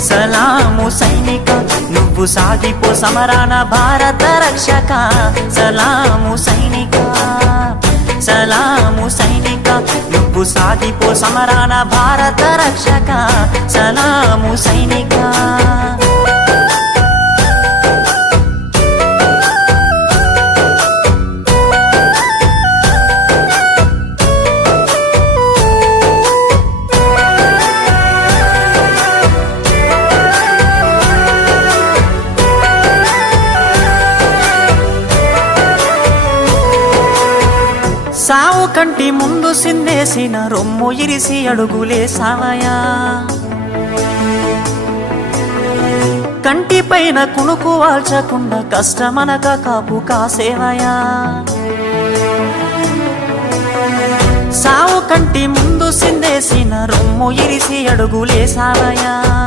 సలాము సైనిక నువ్వు సాగిపో సమరాన భారత రక్షక సలాము సైనిక సలాము సైనిక నువ్వు సాగిపో సమరాన భారత రక్షక సలాము సైనిక సావు కంటి ముందు సిందేసిన రొమ్ము ఇరిసి అడుగులేసావయా కంటి పైన కునుకు వాల్చకుండా కష్టమనక కాపు కాసేవయా సావు కంటి ముందు సిందేసిన రొమ్ము ఇరిసి అడుగులేసావయా